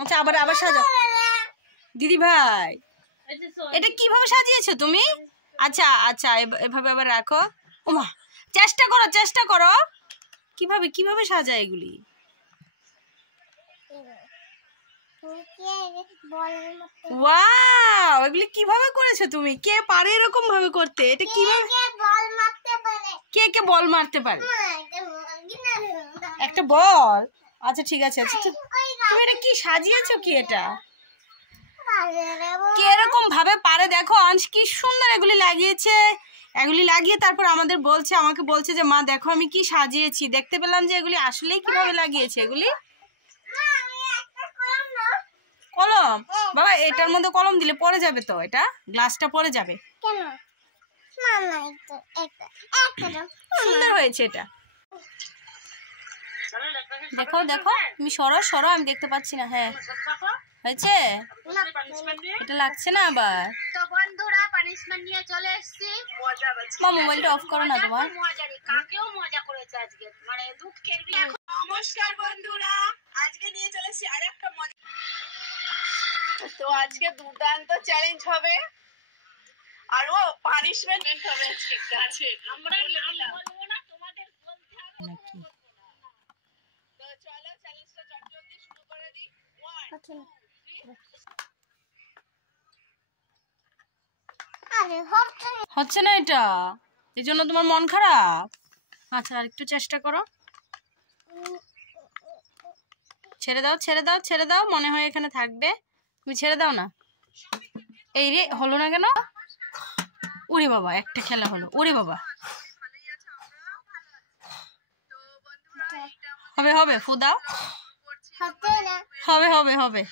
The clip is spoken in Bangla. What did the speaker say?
আচ্ছা আবার আবার সাজাও দিদি ভাই। এটা কিভাবে সাজিয়েছো তুমি? আচ্ছা আচ্ছা এভাবে আবার রাখো। ওমা চেষ্টা করো কিভাবে কিভাবে সাজায় এগুলি? ওয়াও, এগুলি কিভাবে করেছো তুমি? কে পারে এরকম ভাবে করতে? এটা কিভাবে কে কে বল মারতে পারে? একটা বল? আচ্ছা ঠিক আছে। আচ্ছা তুমি এটা কি সাজিয়েছো কি? এটা কে এরকম ভাবে পারে দেখো। অংশ কি সুন্দর এগুলি লাগিয়েছে। এগুলি লাগিয়ে তারপর আমাকে বলছে যে মা দেখো আমি কি সাজিয়েছি। দেখতে পেলাম যে এগুলি আসলেই কিভাবে লাগিয়েছে এগুলি। কলম বাবা, এটার মধ্যে কলম দিলে পড়ে যাবে তো, এটা গ্লাসটা পড়ে যাবে। সুন্দর হয়েছে এটা। দেখো দেখো তুমি সরো আমি দেখতে পাচ্ছি না। হ্যাঁ হয়েছে, এটা লাগছে না আবার। তো বন্ধুরা পানিশমেন্ট নিয়ে চলে এসেছি। মা মোবাইলটা অফ করো না তোমার। কাকেও মজা করেছে আজকে, মানে দুঃখের বিয়ে। নমস্কার বন্ধুরা, আজকে নিয়ে চলেছি আরেকটা মজা। তো আজকে দুর্দান্ত চ্যালেঞ্জ হবে আর ও পানিশমেন্ট হবে। ঠিক আছে, আমরা নাম বলবো না, তোমাদের বলতে হবে। তো চলো চ্যালেঞ্জটা চটজলদি শুরু করে দিই। 1 2 হচ্ছে না এটা, এই জন্য তোমার মন খারাপ। আচ্ছা আর একটু চেষ্টা করো। ছেড়ে দাও মনে হয় এখানে থাকবে। তুমি ছেড়ে দাও না। এই রে হলো না কেন? ওরে বাবা, একটা খেলা হলো। ওরে বাবা, হবে ফু দাও। হবে